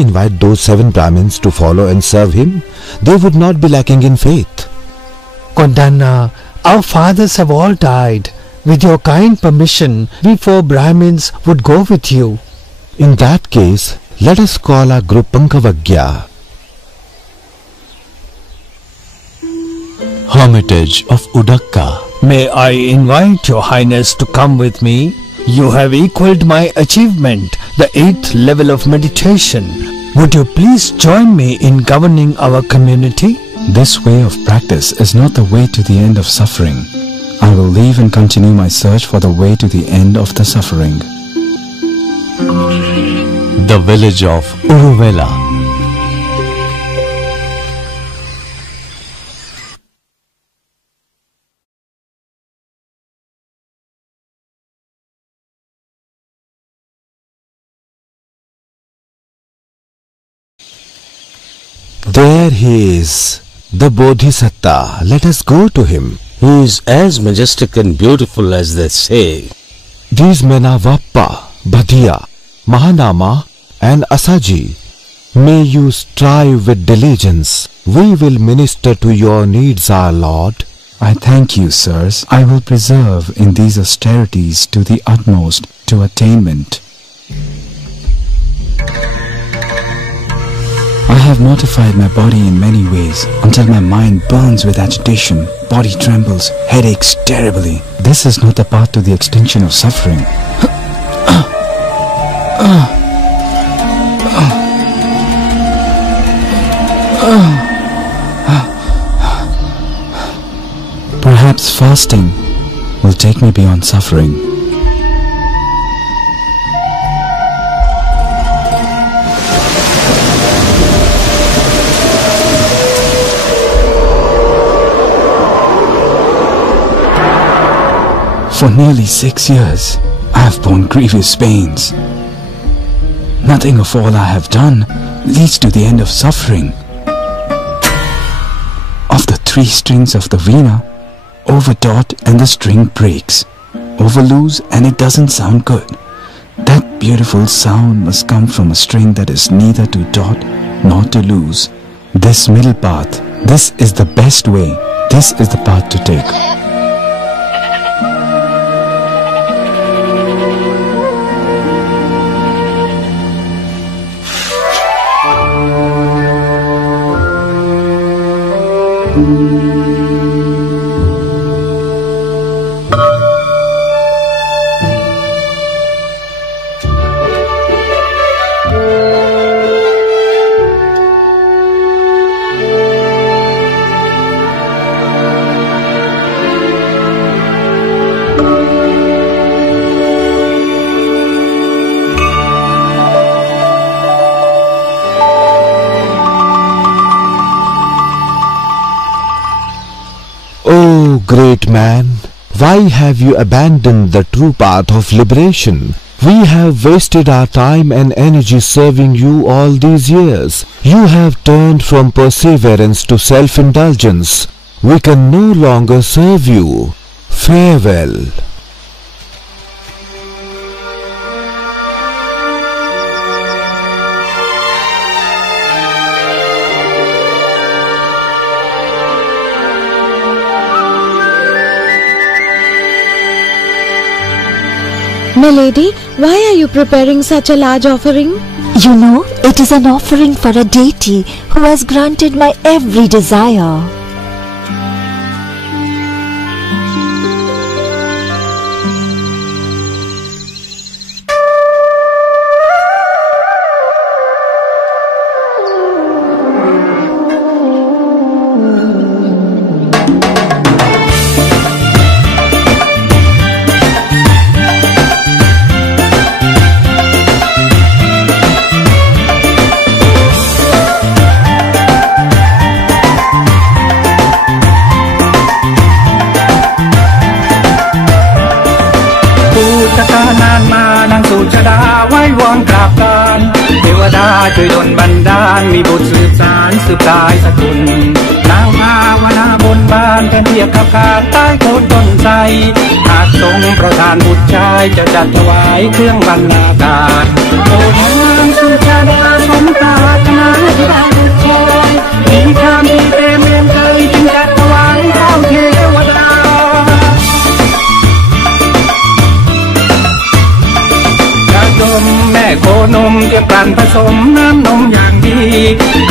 invite those 7 Brahmins to follow and serve him, they would not be lacking in faith. Kondanna, our fathers have all died. With your kind permission, we 4 Brahmins would go with you. In that case, let us call our group Pankavagya. Hermitage of Udakka. May I invite your highness to come with me? You have equaled my achievement, the 8th level of meditation. Would you please join me in governing our community? This way of practice is not the way to the end of suffering. I will leave and continue my search for the way to the end of the suffering. The village of Uruvela. There he is, the Bodhisatta. Let us go to him. He is as majestic and beautiful as they say. These men are Vappa, Bhadia, Mahanama and Asaji. May you strive with diligence. We will minister to your needs, our Lord. I thank you, sirs. I will preserve in these austerities to the utmost to attainment. I have mortified my body in many ways until my mind burns with agitation, body trembles, head aches terribly. This is not the path to the extinction of suffering. Perhaps fasting will take me beyond suffering. For nearly 6 years, I have borne grievous pains. Nothing of all I have done leads to the end of suffering. Of the 3 strings of the veena, over taut and the string breaks, over loose and it doesn't sound good. That beautiful sound must come from a string that is neither too taut nor too loose. This middle path, this is the best way, this is the path to take. Great man, why have you abandoned the true path of liberation? We have wasted our time and energy serving you all these years. You have turned from perseverance to self-indulgence. We can no longer serve you. Farewell. Milady, why are you preparing such a large offering? You know, it is an offering for a deity who has granted my every desire.ช่วยดลบันดาลมีบุตรสืบสารสืบสายสกุลนางภาวนาบนบานแทนเทียบกับขาดใต้โคนต้นไทรหากทรงประทานบุตรชายจะจัดถวายเครื่องบรรณาการโปรดนางสุชาดาสมตา มน้ำนมอย่างดี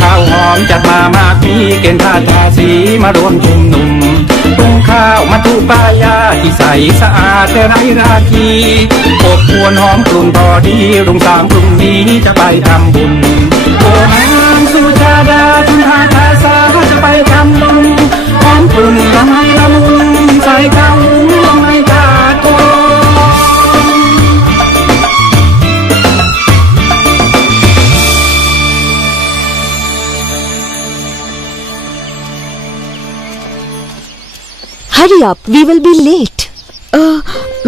ข้าวหอมจัดมามากมีเกณฑ์ท่าทาสีมารวมชุมนุมปรุงข้าวมัทุปายาที่ใสสะอาดแต่ไร้ราคีอบอวนหอมกลุ่นพอดีรุ่งสางพรุ่งนี้จะไปทำบุญโอ้นางสุชาดาทุนหาทาสาจะไปทำบุญหอมกลุ่นละไมละมุนใส่ข้าวหุงลงในถาดทอง Hurry up, we will be late.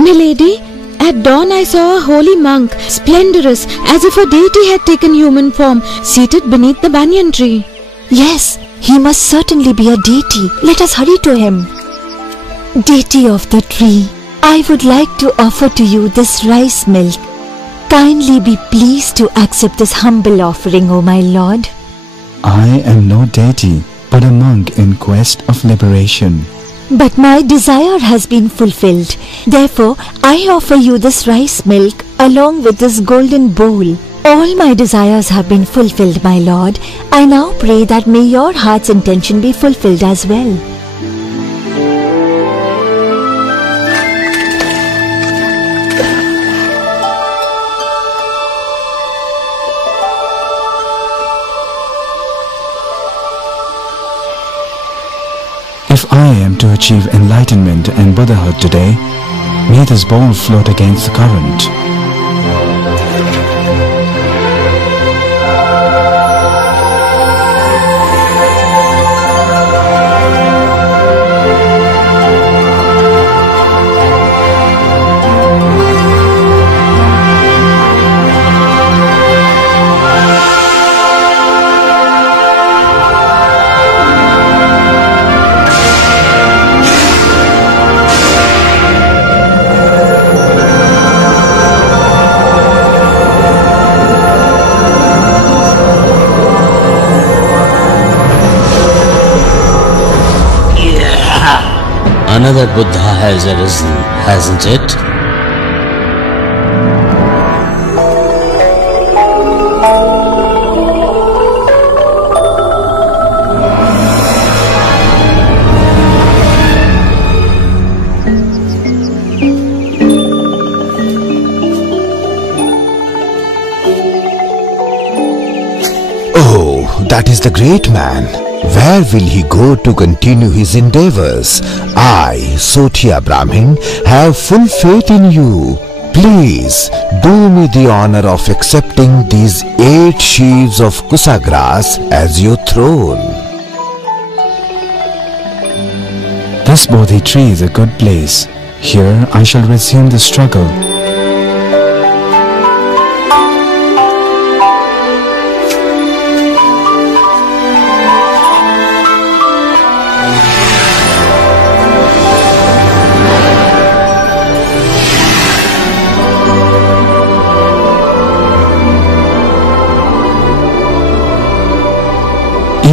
Milady, at dawn I saw a holy monk, splendorous, as if a deity had taken human form, seated beneath the banyan tree. Yes, he must certainly be a deity. Let us hurry to him. Deity of the tree, I would like to offer to you this rice milk. Kindly be pleased to accept this humble offering, O my lord. I am no deity, but a monk in quest of liberation. But my desire has been fulfilled. Therefore, I offer you this rice milk along with this golden bowl. All my desires have been fulfilled, my lord. I now pray that may your heart's intention be fulfilled as well. If I am to achieve enlightenment and Buddhahood today, may this bowl float against the current. Another Buddha has arisen, hasn't it? Oh, that is the great man. Where will he go to continue his endeavors? I, Sotia Brahmin, have full faith in you. Please do me the honor of accepting these 8 sheaves of kusagrass as your throne. This Bodhi tree is a good place. Here I shall resume the struggle.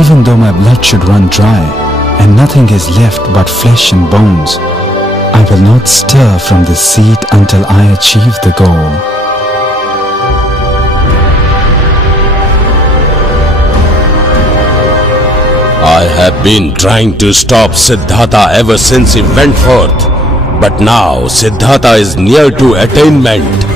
Even though my blood should run dry, and nothing is left but flesh and bones, I will not stir from this seat until I achieve the goal. I have been trying to stop Siddhartha ever since he went forth, but now Siddhartha is near to attainment.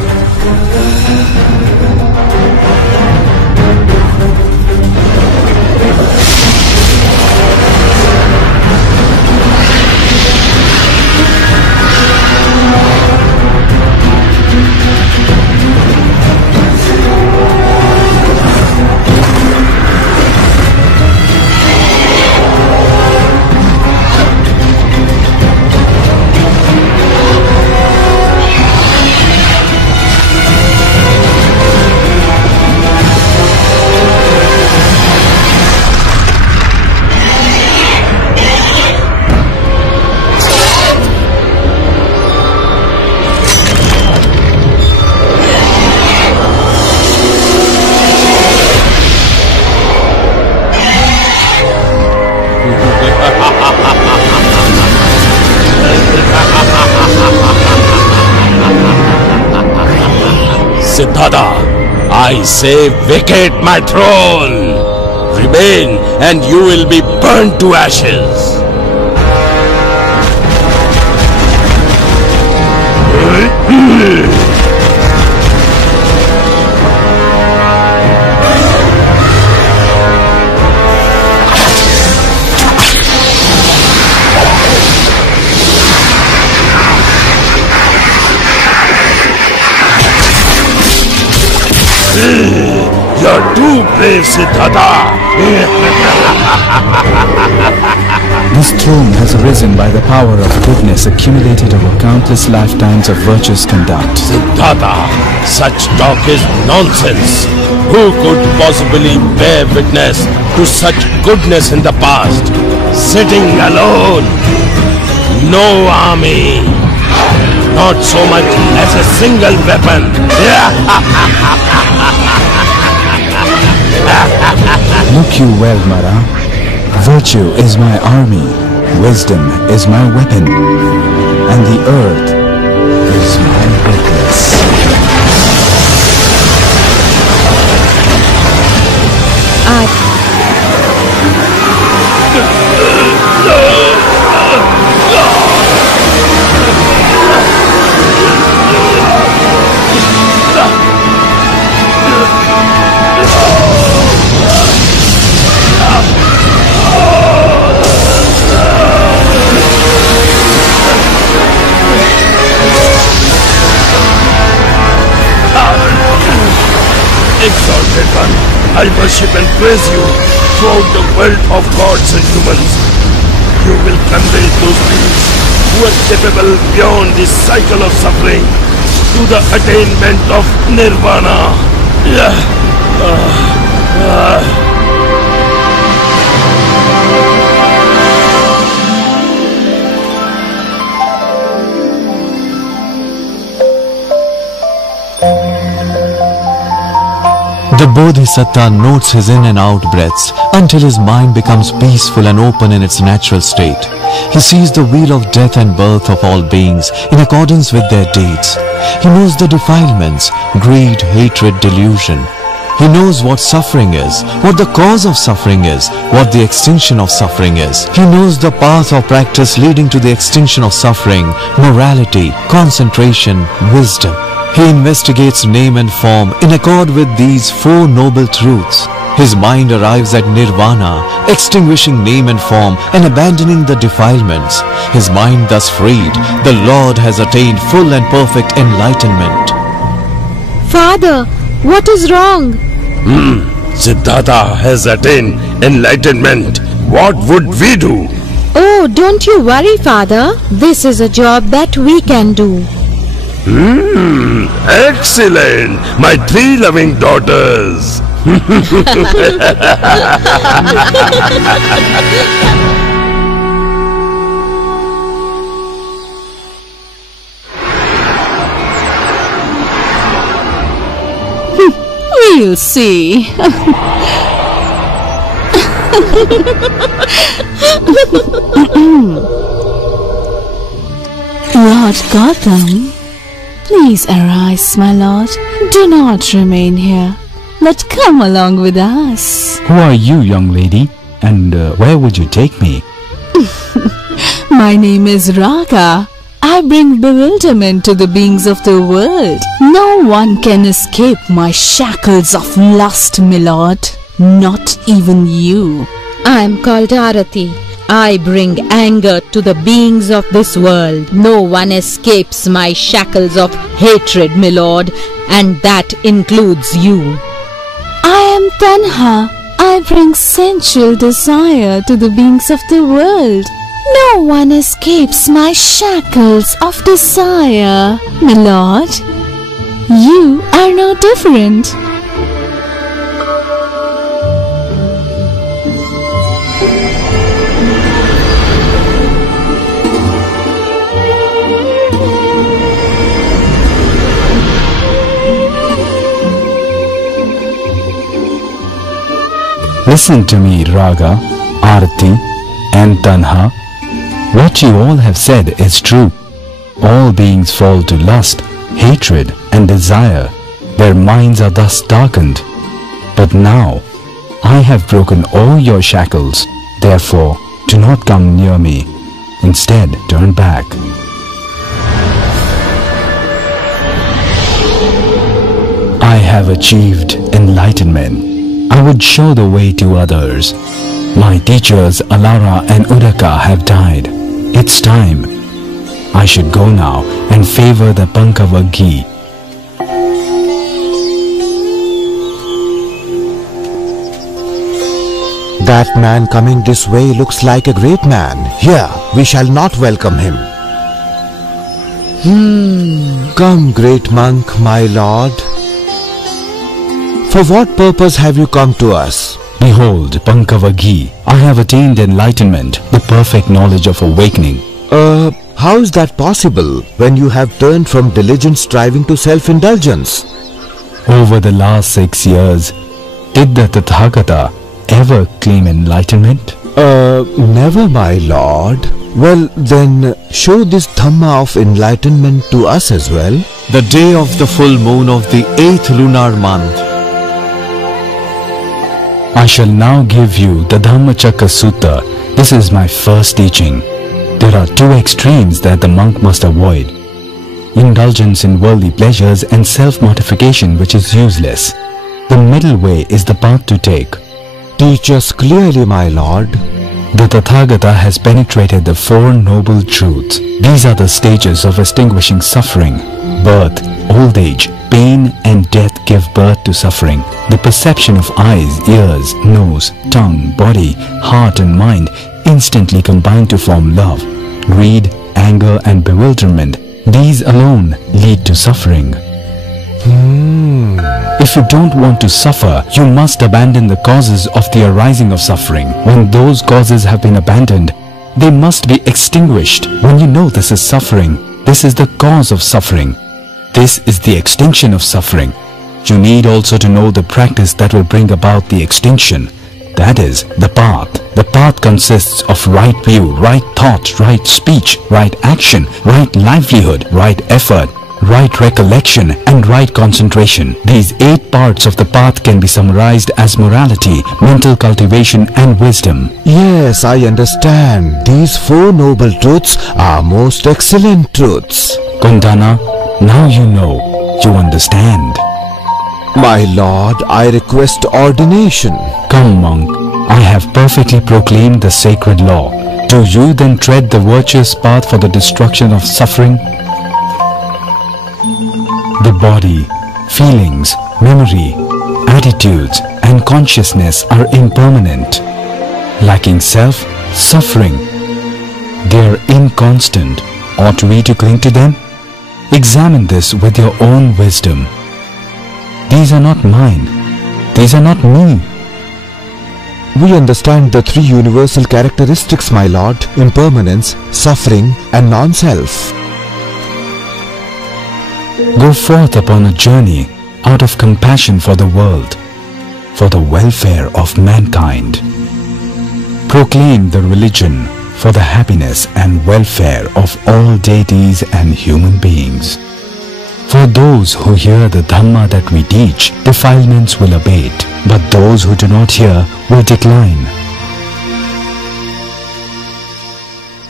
Siddhartha, I say vacate my throne. Remain and you will be burnt to ashes. You're too brave, Siddhartha. This throne has arisen by the power of goodness accumulated over countless lifetimes of virtuous conduct. Siddhartha, such talk is nonsense. Who could possibly bear witness to such goodness in the past? Sitting alone. No army. Not so much as a single weapon. Look you well, Mara. Virtue is my army, wisdom is my weapon, and the earth is my witness. Exalted One, I worship and praise you throughout the world of gods and humans. You will convey those beings who are capable beyond this cycle of suffering to the attainment of nirvana. The Bodhisattva notes his in and out breaths until his mind becomes peaceful and open in its natural state. He sees the wheel of death and birth of all beings in accordance with their deeds. He knows the defilements, greed, hatred, delusion. He knows what suffering is, what the cause of suffering is, what the extinction of suffering is. He knows the path of practice leading to the extinction of suffering, morality, concentration, wisdom. He investigates name and form in accord with these four noble truths. His mind arrives at nirvana, extinguishing name and form and abandoning the defilements. His mind thus freed, the Lord has attained full and perfect enlightenment. Father, what is wrong? Siddhartha has attained enlightenment. What would we do? Oh, don't you worry, Father. This is a job that we can do. Excellent! My three loving daughters! We'll see. Lord Gotham, please arise, my lord. Do not remain here, but come along with us. Who are you, young lady? And where would you take me? My name is Raga. I bring bewilderment to the beings of the world. No one can escape my shackles of lust, my lord. Not even you. I am called Arati. I bring anger to the beings of this world. No one escapes my shackles of hatred, my lord, and that includes you. I am Tanha. I bring sensual desire to the beings of the world. No one escapes my shackles of desire, my lord. You are no different. Listen to me, Raga, Arati, and Tanha. What you all have said is true. All beings fall to lust, hatred, and desire. Their minds are thus darkened. But now I have broken all your shackles. Therefore, do not come near me. Instead, turn back. I have achieved enlightenment. I would show the way to others. My teachers Alara and Udaka have died. It's time. I should go now and favor the Pankava ghee. That man coming this way looks like a great man. Here, we shall not welcome him. Come, great monk, my lord. For what purpose have you come to us? Behold, Pankava ghee, I have attained enlightenment, the perfect knowledge of awakening. How is that possible when you have turned from diligent striving to self-indulgence? Over the last 6 years, did the Tathagata ever claim enlightenment? Never, my lord. Well, then, show this Dhamma of enlightenment to us as well. The day of the full moon of the 8th lunar month. I shall now give you the Dhammacakka Sutta. This is my first teaching. There are two extremes that the monk must avoid. Indulgence in worldly pleasures and self-mortification, which is useless. The middle way is the path to take. Teach us clearly, my lord. The Tathagata has penetrated the four noble truths. These are the stages of extinguishing suffering. Birth, old age, pain and death give birth to suffering. The perception of eyes, ears, nose, tongue, body, heart and mind instantly combine to form love. Greed, anger and bewilderment, these alone lead to suffering. If you don't want to suffer, you must abandon the causes of the arising of suffering. When those causes have been abandoned, they must be extinguished. When you know this is suffering, this is the cause of suffering. This is the extinction of suffering. You need also to know the practice that will bring about the extinction. That is the path. The path consists of right view, right thought, right speech, right action, right livelihood, right effort, right recollection and right concentration. These 8 parts of the path can be summarized as morality, mental cultivation and wisdom. Yes, I understand. These 4 noble truths are most excellent truths. Kundana, now you know, you understand. My lord, I request ordination. Come, monk, I have perfectly proclaimed the sacred law. Do you then tread the virtuous path for the destruction of suffering? The body, feelings, memory, attitudes and consciousness are impermanent. Lacking self, suffering. They are inconstant. Ought we to cling to them? Examine this with your own wisdom. These are not mine. These are not me. We understand the 3 universal characteristics, my lord: impermanence, suffering and non-self. Go forth upon a journey out of compassion for the world, for the welfare of mankind. Proclaim the religion for the happiness and welfare of all deities and human beings. For those who hear the Dhamma that we teach, defilements will abate, but those who do not hear will decline.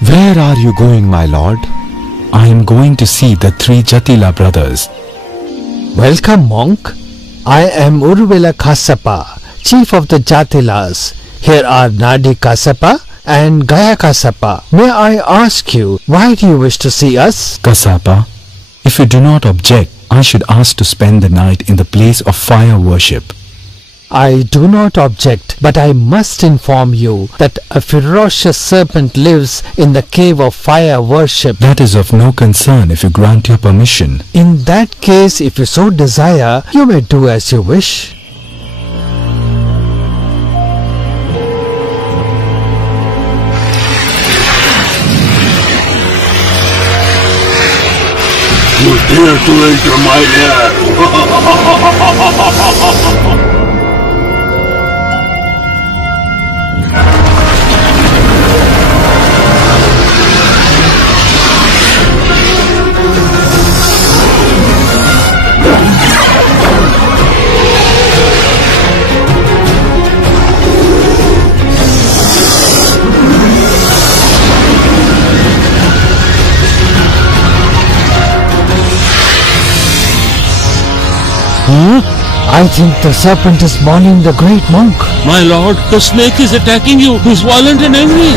Where are you going, my lord? I am going to see the 3 Jatila brothers. Welcome, monk. I am Uruvela Kassapa, chief of the Jatilas. Here are Nadi Kassapa and Gaya Kassapa. May I ask you, why do you wish to see us? Kassapa, if you do not object, I should ask to spend the night in the place of fire worship. I do not object, but I must inform you that a ferocious serpent lives in the cave of fire worship. That is of no concern if you grant your permission. In that case, if you so desire, you may do as you wish. You dare to enter my lair! I think the serpent is mauling the great monk. My lord, the snake is attacking you. He's violent and angry.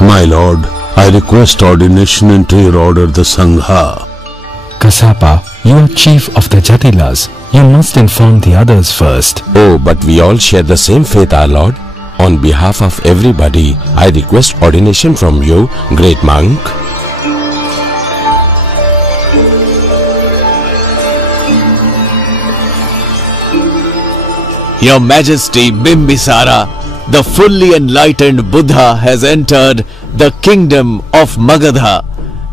My lord, I request ordination into your order, the Sangha. Kasapa, you are chief of the Jatilas. You must inform the others first. Oh, but we all share the same faith, our lord. On behalf of everybody, I request ordination from you, great monk. Your Majesty Bimbisara, the fully enlightened Buddha has entered the kingdom of Magadha.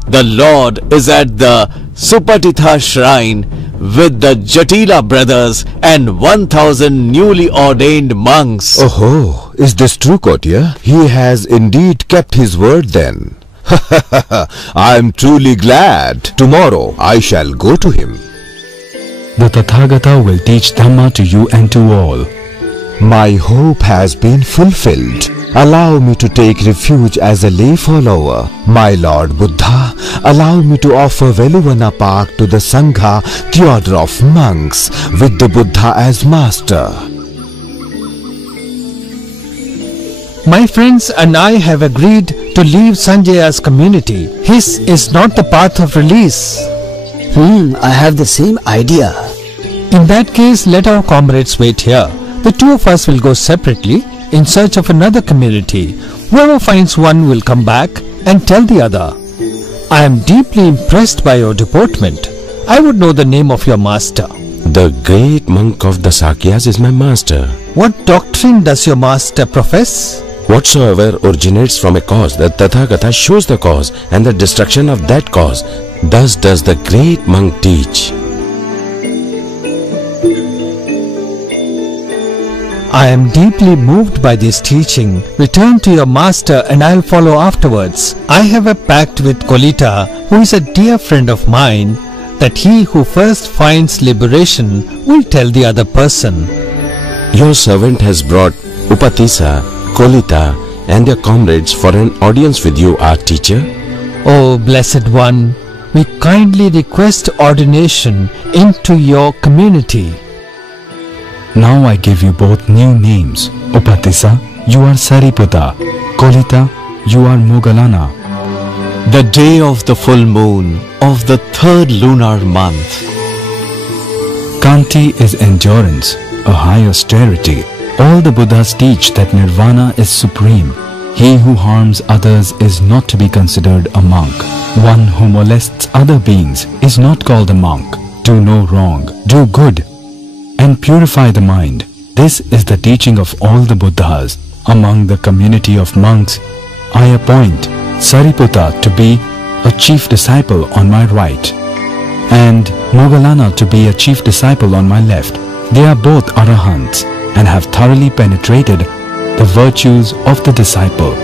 The Lord is at the Supatitha shrine with the Jatila brothers and 1000 newly ordained monks. Oh, is this true, courtier? He has indeed kept his word then. I am truly glad. Tomorrow I shall go to him. The Tathagata will teach Dhamma to you and to all. My hope has been fulfilled. Allow me to take refuge as a lay follower. My Lord Buddha, allow me to offer Veluvana Park to the Sangha, the order of monks, with the Buddha as master. My friends and I have agreed to leave Sanjaya's community. His is not the path of release. I have the same idea. In that case, let our comrades wait here. The two of us will go separately in search of another community. Whoever finds one will come back and tell the other. I am deeply impressed by your deportment. I would know the name of your master. The great monk of the Sakyas is my master. What doctrine does your master profess? Whatsoever originates from a cause, the Tathagata shows the cause and the destruction of that cause. Thus does the great monk teach. I am deeply moved by this teaching. Return to your master and I'll follow afterwards. I have a pact with Kolita, who is a dear friend of mine, that he who first finds liberation will tell the other person. Your servant has brought Upatisa, Kolita and their comrades for an audience with you, our teacher. O Blessed One, we kindly request ordination into your community. Now I give you both new names. Upatisa, you are Sariputta. Kolita, you are Mogalana. The day of the full moon of the 3rd lunar month. Kanti is endurance, a high austerity. All the Buddhas teach that Nirvana is supreme. He who harms others is not to be considered a monk. One who molests other beings is not called a monk. Do no wrong, do good, and purify the mind. This is the teaching of all the Buddhas. Among the community of monks, I appoint Sariputta to be a chief disciple on my right, and Mogalana to be a chief disciple on my left. They are both arahants and have thoroughly penetrated the virtues of the disciple.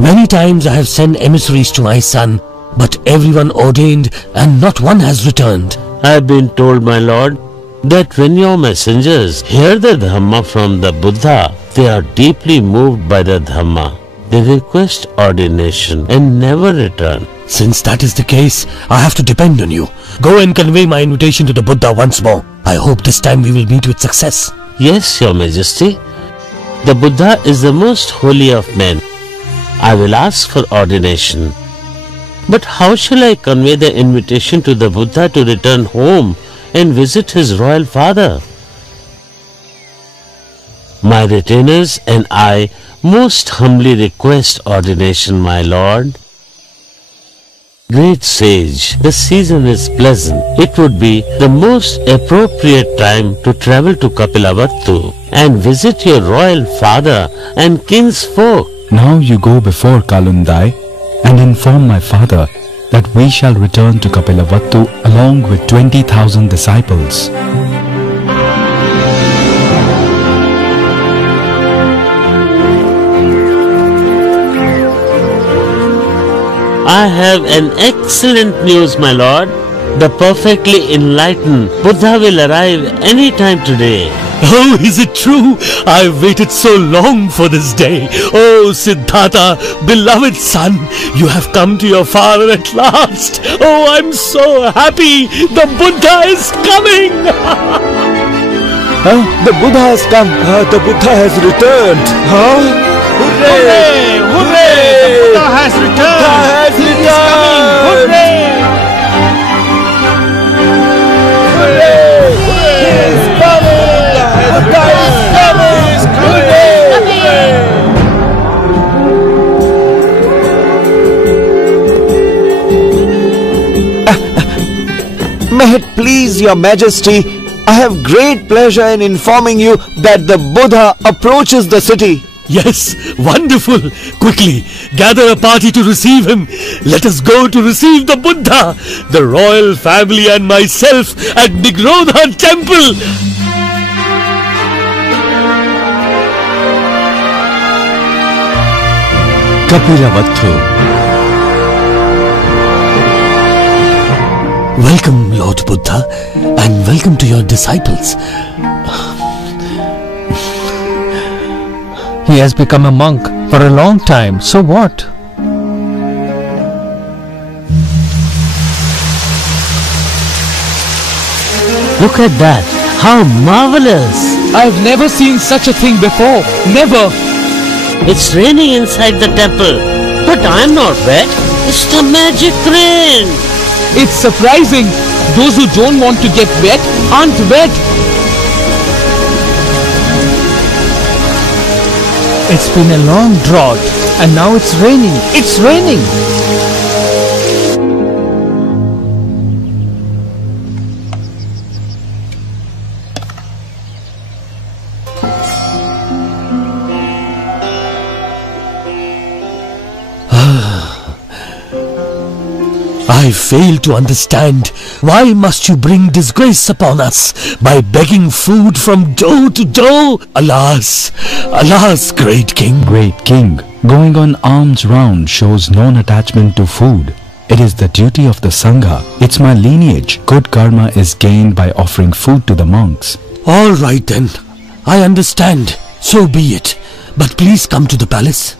Many times I have sent emissaries to my son, but everyone ordained and not one has returned. I have been told, my lord, that when your messengers hear the Dhamma from the Buddha, they are deeply moved by the Dhamma. They request ordination and never return. Since that is the case, I have to depend on you. Go and convey my invitation to the Buddha once more. I hope this time we will meet with success. Yes, your majesty. The Buddha is the most holy of men. I will ask for ordination. But how shall I convey the invitation to the Buddha to return home and visit his royal father? My retainers and I most humbly request ordination, my lord. Great sage, the season is pleasant. It would be the most appropriate time to travel to Kapilavattu and visit your royal father and king's folk. Now you go before Kalundai and inform my father that we shall return to Kapilavattu along with 20,000 disciples. I have an excellent news, my lord. The perfectly enlightened Buddha will arrive any time today. Oh, is it true? I've waited so long for this day. Oh, Siddhartha, beloved son, you have come to your father at last. Oh, I'm so happy. The Buddha is coming. The Buddha has come. The Buddha has returned. Hooray! Hooray! The Buddha has returned! He is coming! Hooray! Hooray! He is coming! The Buddha is coming! He is coming! May it please your majesty, I have great pleasure in informing you that the Buddha approaches the city. Yes, wonderful. Quickly, gather a party to receive him. Let us go to receive the Buddha, the royal family and myself at Nigrodha temple. Kapilavattu. Welcome, Lord Buddha, and welcome to your disciples. He has become a monk for a long time, so what? Look at that! How marvelous! I've never seen such a thing before. Never! It's raining inside the temple, but I'm not wet. It's the magic rain! It's surprising. Those who don't want to get wet aren't wet. It's been a long drought and now it's raining. It's raining! I fail to understand. Why must you bring disgrace upon us by begging food from door to door? Alas, alas, great king. Great king, going on alms round shows non-attachment to food. It is the duty of the Sangha. It's my lineage. Good karma is gained by offering food to the monks. All right then. I understand. So be it. But please come to the palace.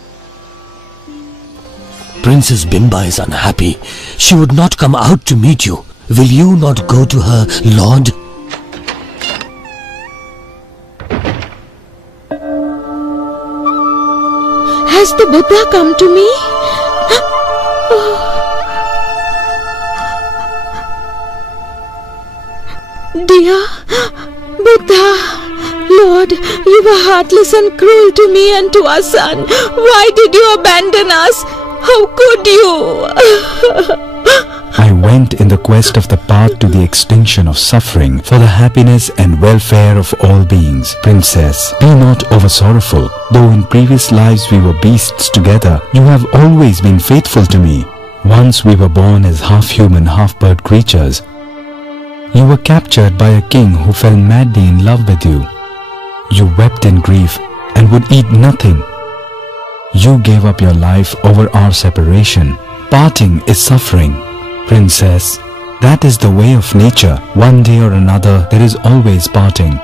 Princess Bimba is unhappy. She would not come out to meet you. Will you not go to her, Lord? Has the Buddha come to me? Dear Buddha, Lord, you were heartless and cruel to me and to our son. Why did you abandon us? How could you? I went in the quest of the path to the extinction of suffering for the happiness and welfare of all beings. Princess, be not over sorrowful. Though in previous lives we were beasts together, you have always been faithful to me. Once we were born as half-human, half-bird creatures. You were captured by a king who fell madly in love with you. You wept in grief and would eat nothing. You gave up your life over our separation. Parting is suffering. Princess, that is the way of nature. One day or another, there is always parting.